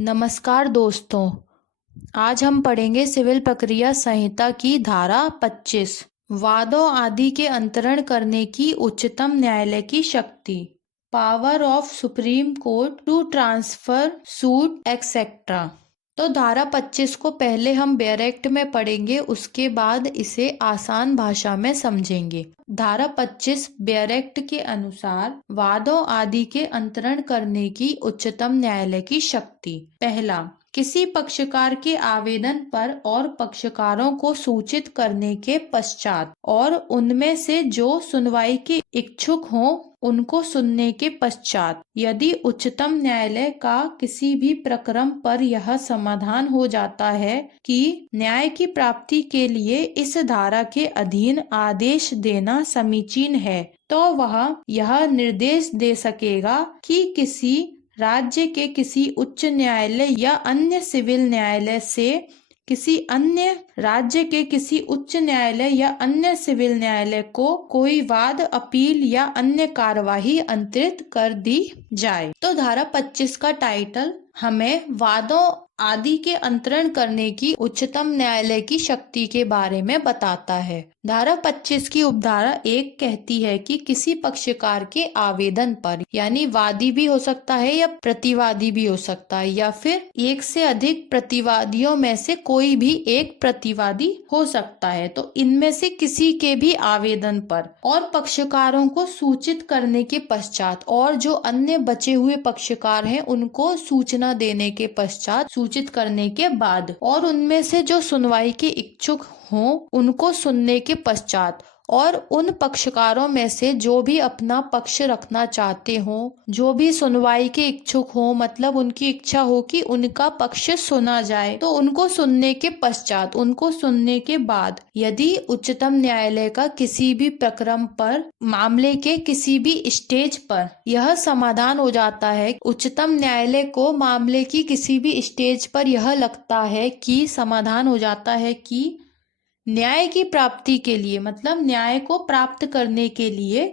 नमस्कार दोस्तों। आज हम पढ़ेंगे सिविल प्रक्रिया संहिता की धारा 25 वादों आदि के अंतरण करने की उच्चतम न्यायालय की शक्ति, power of Supreme Court to transfer suit etcetera. तो धारा 25 को पहले हम बैरेक्ट में पढ़ेंगे, उसके बाद इसे आसान भाषा में समझेंगे। धारा 25 बैरेक्ट के अनुसार वादों आदि के अंतरण करने की उच्चतम न्यायालय की शक्ति। पहला, किसी पक्षकार के आवेदन पर और पक्षकारों को सूचित करने के पश्चात और उनमें से जो सुनवाई के इच्छुक हों उनको सुनने के पश्चात यदि उच्चतम न्यायालय का किसी भी प्रकरण पर यह समाधान हो जाता है कि न्याय की प्राप्ति के लिए इस धारा के अधीन आदेश देना समीचीन है, तो वह यह निर्देश दे सकेगा कि किसी राज्य के किसी उच्च न्यायालय या अन्य सिविल न्यायालय से किसी अन्य राज्य के किसी उच्च न्यायालय या अन्य सिविल न्यायालय को कोई वाद, अपील या अन्य कार्यवाही अंतरित कर दी जाए। तो धारा 25 का टाइटल हमें वादों आदि के अंतरण करने की उच्चतम न्यायालय की शक्ति के बारे में बताता है। धारा 25 की उपधारा 1 कहती है कि किसी पक्षकार के आवेदन पर, यानी वादी भी हो सकता है या प्रतिवादी भी हो सकता है, या फिर एक से अधिक प्रतिवादियों में से कोई भी एक प्रतिवादी हो सकता है, तो इनमें से किसी के भी आवेदन पर और पक्षकारों को सूचित करने के पश्चात और जो अन्य बचे हुए पक्षकार हैं उनको सूचना देने के पश्चात, सूचित करने के बाद और उनमें से जो सुनवाई के इच्छुक हों उनको सुनने के पश्चात और उन पक्षकारों में से जो भी अपना पक्ष रखना चाहते हों, जो भी सुनवाई के इच्छुक हों, मतलब उनकी इच्छा हो कि उनका पक्ष सुना जाए, तो उनको सुनने के पश्चात, उनको सुनने के बाद यदि उच्चतम न्यायालय का किसी भी प्रकरण पर, मामले के किसी भी स्टेज पर यह समाधान हो जाता है, उच्चतम न्यायालय को मामले की किसी भी स्टेज पर यह लगता है कि समाधान हो जाता है कि न्याय की प्राप्ति के लिए, मतलब न्याय को प्राप्त करने के लिए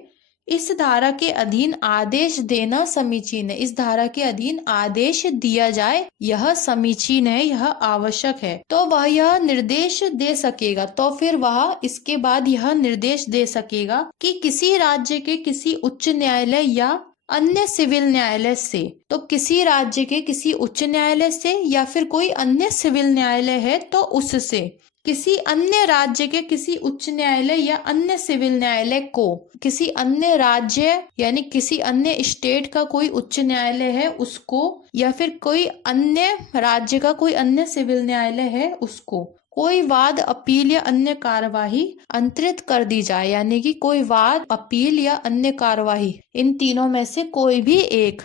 इस धारा के अधीन आदेश देना समीचीन है, इस धारा के अधीन आदेश दिया जाए, यह समीचीन है, यह आवश्यक है, तो वह यह निर्देश दे सकेगा। तो फिर वह इसके बाद यह निर्देश दे सकेगा कि किसी राज्य के किसी उच्च न्यायालय या अन्य सिविल न्यायालय से, तो किसी राज्य के किसी उच्च न्यायालय से या फिर कोई अन्य सिविल न्यायालय है तो उससे, किसी अन्य राज्य के किसी उच्च न्यायालय या अन्य सिविल न्यायालय को, किसी अन्य राज्य यानी किसी अन्य स्टेट का कोई उच्च न्यायालय है उसको, या फिर कोई अन्य राज्य का कोई अन्य सिविल न्यायालय है उसको कोई वाद, अपील या अन्य कार्यवाही अंतरित कर दी जाए, यानी कि कोई वाद, अपील या अन्य कार्यवाही, इन तीनों में से कोई भी एक,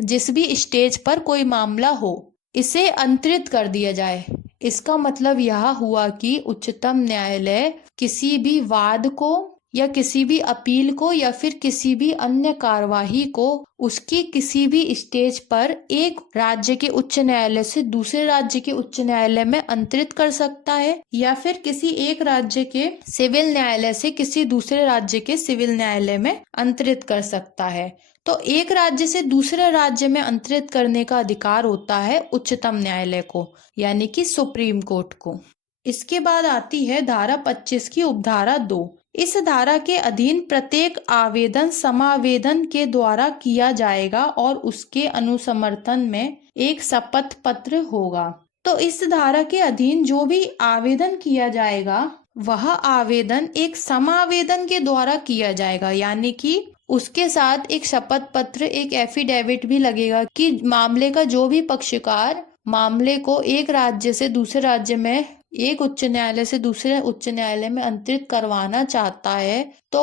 जिस भी स्टेज पर कोई मामला हो, इसे अंतरित कर दिया जाए। इसका मतलब यह हुआ कि उच्चतम न्यायालय किसी भी वाद को या किसी भी अपील को या फिर किसी भी अन्य कार्यवाही को उसकी किसी भी स्टेज पर एक राज्य के उच्च न्यायालय से दूसरे राज्य के उच्च न्यायालय में अंतरित कर सकता है, या फिर किसी एक राज्य के सिविल न्यायालय से किसी दूसरे राज्य के सिविल न्यायालय में अंतरित कर सकता है। तो एक राज्य से दूसरे राज्य में अंतरित करने का अधिकार होता है उच्चतम न्यायालय को, यानी कि सुप्रीम कोर्ट को। इसके बाद आती है धारा 25 की उपधारा 2। इस धारा के अधीन प्रत्येक आवेदन समावेदन के द्वारा किया जाएगा और उसके अनुसमर्थन में एक शपथ पत्र होगा। तो इस धारा के अधीन जो भी आवेदन किया जाएगा वह आवेदन एक समावेदन के द्वारा किया जाएगा, यानी कि उसके साथ एक शपथ पत्र, एक एफिडेविट भी लगेगा कि मामले का जो भी पक्षकार मामले को एक राज्य से दूसरे राज्य में, एक उच्च न्यायालय से दूसरे उच्च न्यायालय में अंतरित करवाना चाहता है तो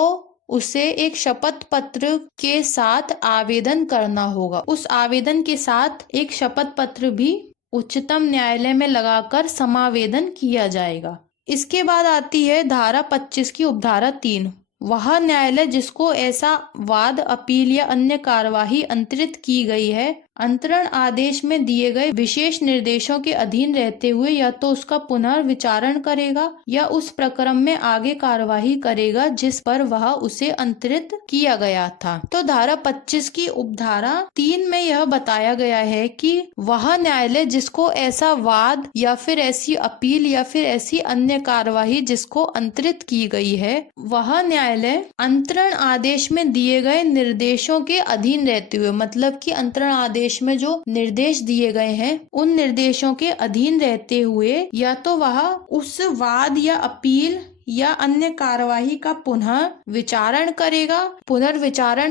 उसे एक शपथ पत्र के साथ आवेदन करना होगा। उस आवेदन के साथ एक शपथ पत्र भी उच्चतम न्यायालय में लगाकर समावेदन किया जाएगा। इसके बाद आती है धारा 25 की उपधारा 3। वह न्यायालय जिसको ऐसा वाद, अपील या अन्य कार्यवाही अंतरित की गई है अंतरण आदेश में दिए गए विशेष निर्देशों के अधीन रहते हुए या तो उसका पुनर्विचारण करेगा या उस प्रकरण में आगे कार्यवाही करेगा जिस पर वह उसे अंतरित किया गया था। तो धारा 25 की उपधारा 3 में यह बताया गया है कि वह न्यायालय जिसको ऐसा वाद या फिर ऐसी अपील या फिर ऐसी अन्य कार्यवाही जिसको अंतरित की गई है, वह न्यायालय अंतरण आदेश में दिए गए निर्देशों के अधीन रहते हुए, मतलब कि अंतरण आदेश में जो निर्देश दिए गए हैं उन निर्देशों के अधीन रहते हुए या तो वह उस वाद या अपील या अन्य कार्यवाही का पुनर्विचारण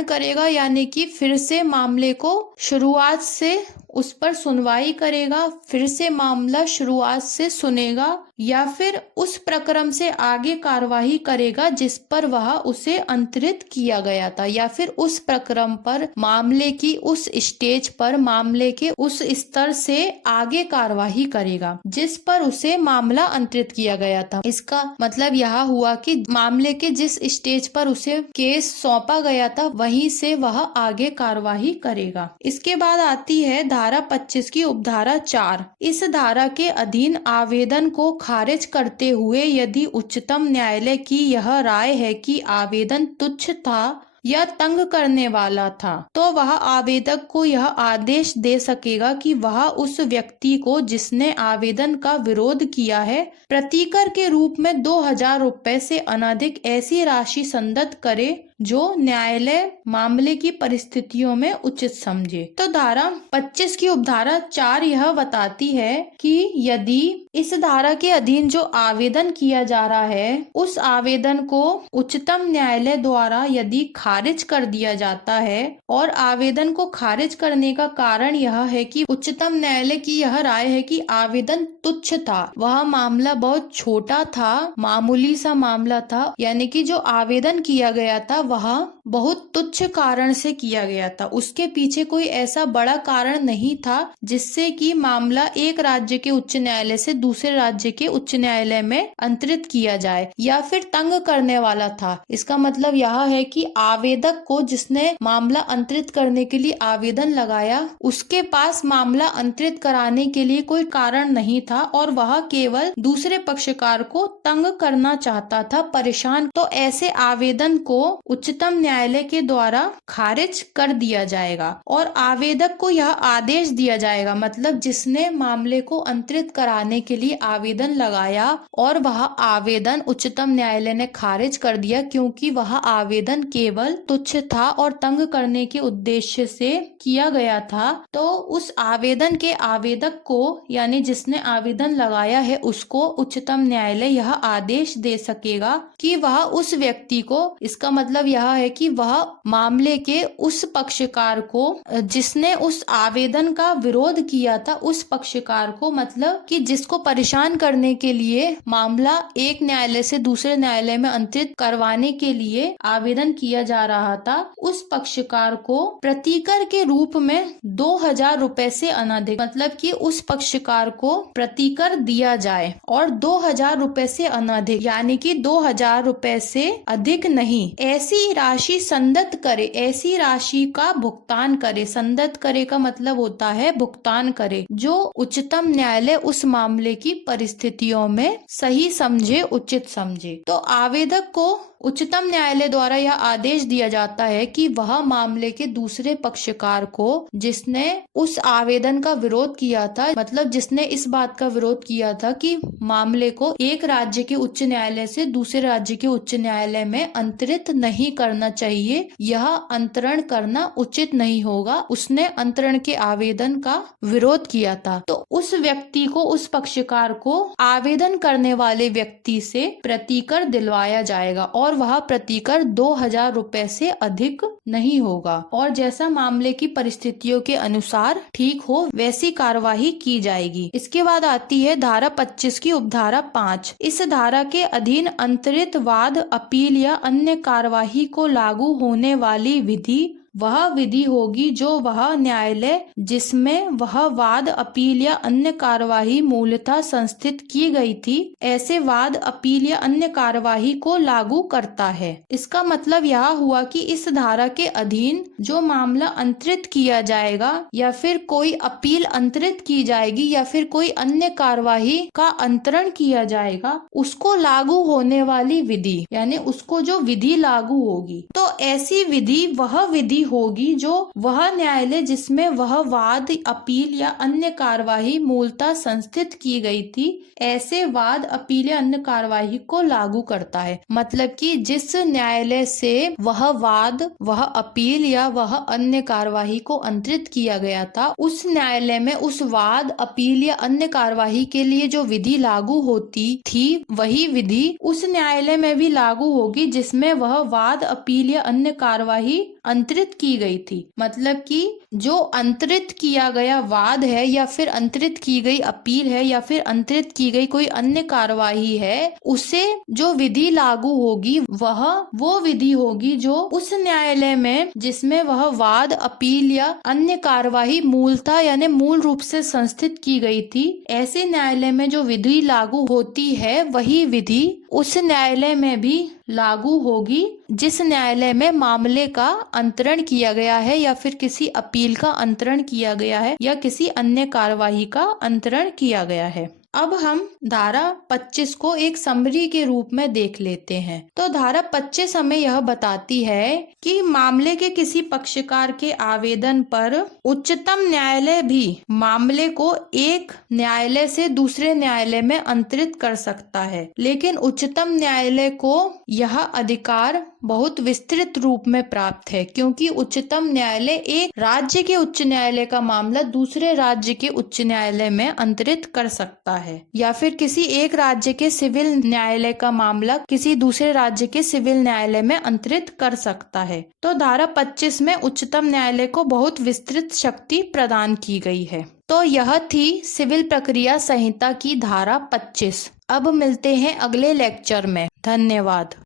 करेगा यानी कि फिर से मामले को शुरुआत से उस पर सुनवाई करेगा, फिर से मामला शुरुआत से सुनेगा या फिर उस प्रकरण से आगे कार्यवाही करेगा जिस पर वह उसे अंतरित किया गया था, या फिर उस प्रकरण पर मामले की उस स्टेज पर मामले के उस स्तर से आगे कार्यवाही करेगा जिस पर उसे मामला अंतरित किया गया था। इसका मतलब यह हुआ कि मामले के जिस स्टेज पर उसे केस सौंपा गया था वहीं से वह आगे कार्यवाही करेगा। इसके बाद आती है धारा 25 की उपधारा 4। इस धारा के अधीन आवेदन को खारिज करते हुए यदि उच्चतम न्यायालय की यह राय है कि आवेदन तुच्छ था या तंग करने वाला था, तो वह आवेदक को यह आदेश दे सकेगा कि वह उस व्यक्ति को जिसने आवेदन का विरोध किया है प्रतिकर के रूप में 2000 रुपए से अनधिक ऐसी राशि संदत करे जो न्यायालय मामले की परिस्थितियों में उचित समझे। तो धारा 25 की उपधारा 4 यह बताती है कि यदि इस धारा के अधीन जो आवेदन किया जा रहा है उस आवेदन को उच्चतम न्यायालय द्वारा यदि खारिज कर दिया जाता है और आवेदन को खारिज करने का कारण यह है कि उच्चतम न्यायालय की यह राय है कि आवेदन तुच्छ था, वह मामला बहुत छोटा था, मामूली सा मामला था, यानी कि जो आवेदन किया गया था वह बहुत तुच्छ कारण से किया गया था, उसके पीछे कोई ऐसा बड़ा कारण नहीं था जिससे कि मामला एक राज्य के उच्च न्यायालय से दूसरे राज्य के उच्च न्यायालय में अंतरित किया जाए या फिर तंग करने वाला था। इसका मतलब यह है कि आवेदक को जिसने मामला अंतरित करने के लिए आवेदन लगाया उसके पास मामला अंतरित कराने के लिए कोई कारण नहीं था और वह केवल दूसरे पक्षकार को तंग करना चाहता था, परेशान। तो ऐसे आवेदन को उच्चतम न्यायालय के द्वारा खारिज कर दिया जाएगा और आवेदक को यह आदेश दिया जाएगा, मतलब जिसने मामले को अंतरित कराने के लिए आवेदन लगाया और वह आवेदन उच्चतम न्यायालय ने खारिज कर दिया क्योंकि वह आवेदन केवल तुच्छ था और तंग करने के उद्देश्य से किया गया था, तो उस आवेदन के आवेदक को यानी जिसने आवेदन लगाया है उसको उच्चतम न्यायालय यह आदेश दे सकेगा कि वह उस व्यक्ति को, इसका मतलब यह है कि वह मामले के उस पक्षकार को जिसने उस आवेदन का विरोध किया था उस पक्षकार को, मतलब कि जिसको परेशान करने के लिए मामला एक न्यायालय से दूसरे न्यायालय में अंतरित करवाने के लिए आवेदन किया जा रहा था, उस पक्षकार को प्रतिकर के रूप में 2000 रुपए से अनधिक, मतलब कि उस पक्षकार को प्रतिकर दिया जाए और 2000 रुपए से अनधिक यानी कि 2000 रुपए से अधिक नहीं, ऐसी राशि संदत करे, ऐसी राशि का भुगतान करे। संदत करे का मतलब होता है भुगतान करे, जो उच्चतम न्यायालय उस मामले की परिस्थितियों में सही समझे, उचित समझे। तो आवेदक को उच्चतम न्यायालय द्वारा यह आदेश दिया जाता है कि वह मामले के दूसरे पक्षकार को जिसने उस आवेदन का विरोध किया था, मतलब जिसने इस बात का विरोध किया था कि मामले को एक राज्य के उच्च न्यायालय से दूसरे राज्य के उच्च न्यायालय में अंतरित नहीं करना चाहिए, यह अंतरण करना उचित नहीं होगा, उसने अंतरण के आवेदन का विरोध किया था, तो उस व्यक्ति को, उस पक्षकार को आवेदन करने वाले व्यक्ति से प्रतिकर दिलवाया जाएगा और वह प्रतिकर 2000 रुपए से अधिक नहीं होगा और जैसा मामले की परिस्थितियों के अनुसार ठीक हो वैसी कार्यवाही की जाएगी। इसके बाद आती है धारा 25 की उपधारा 5। इस धारा के अधीन अंतरित वाद, अपील या अन्य कार्यवाही को लागू होने वाली विधि वह विधि होगी जो वह न्यायालय जिसमें वह वाद अपील या अन्य कार्यवाही मूलतः संस्थित की गई थी ऐसे वाद अपील या अन्य कार्यवाही को लागू करता है। इसका मतलब यह हुआ कि इस धारा के अधीन जो मामला अंतरित किया जाएगा या फिर कोई अपील अंतरित की जाएगी या फिर कोई अन्य कार्यवाही का अंतरण किया जाएगा, उसको लागू होने वाली विधि यानी उसको जो विधि लागू होगी, तो ऐसी विधि वह विधि होगी जो वह न्यायालय जिसमें वह वाद अपील या अन्य कार्यवाही मूलतः संस्थित की गई थी ऐसे वाद अपील या अन्य कार्यवाही को लागू करता है। मतलब कि जिस न्यायालय से वह वाद, वह अपील या वह अन्य कार्यवाही को अंतरित किया गया था, उस न्यायालय में उस वाद अपील या अन्य कार्यवाही के लिए जो विधि लागू होती थी वही विधि उस न्यायालय में भी लागू होगी जिसमें वह वाद अपील या अन्य कार्यवाही अंतरित की गई थी। मतलब कि जो अंतरित किया गया वाद है या फिर अंतरित की गई अपील है या फिर अंतरित की गई कोई अन्य कार्यवाही है, उसे जो विधि लागू होगी वह वो विधि होगी जो उस न्यायालय में जिसमें वह वाद अपील या अन्य कार्यवाही मूलतः यानी मूल रूप से संस्थित की गई थी, ऐसे न्यायालय में जो विधि लागू होती है वही विधि उस न्यायालय में भी लागू होगी जिस न्यायालय में मामले का अंतरण किया गया है या फिर किसी अपील का अंतरण किया गया है या किसी अन्य कार्यवाही का अंतरण किया गया है। अब हम धारा 25 को एक समरी के रूप में देख लेते हैं। तो धारा 25 हमें यह बताती है कि मामले के किसी पक्षकार के आवेदन पर उच्चतम न्यायालय भी मामले को एक न्यायालय से दूसरे न्यायालय में अंतरित कर सकता है, लेकिन उच्चतम न्यायालय को यह अधिकार बहुत विस्तृत रूप में प्राप्त है, क्योंकि उच्चतम न्यायालय एक राज्य के उच्च न्यायालय का मामला दूसरे राज्य के उच्च न्यायालय में अंतरित कर सकता है या फिर किसी एक राज्य के सिविल न्यायालय का मामला किसी दूसरे राज्य के सिविल न्यायालय में अंतरित कर सकता है। तो धारा 25 में उच्चतम न्यायालय को बहुत विस्तृत शक्ति प्रदान की गई है। तो यह थी सिविल प्रक्रिया संहिता की धारा 25। अब मिलते हैं अगले लेक्चर में। धन्यवाद।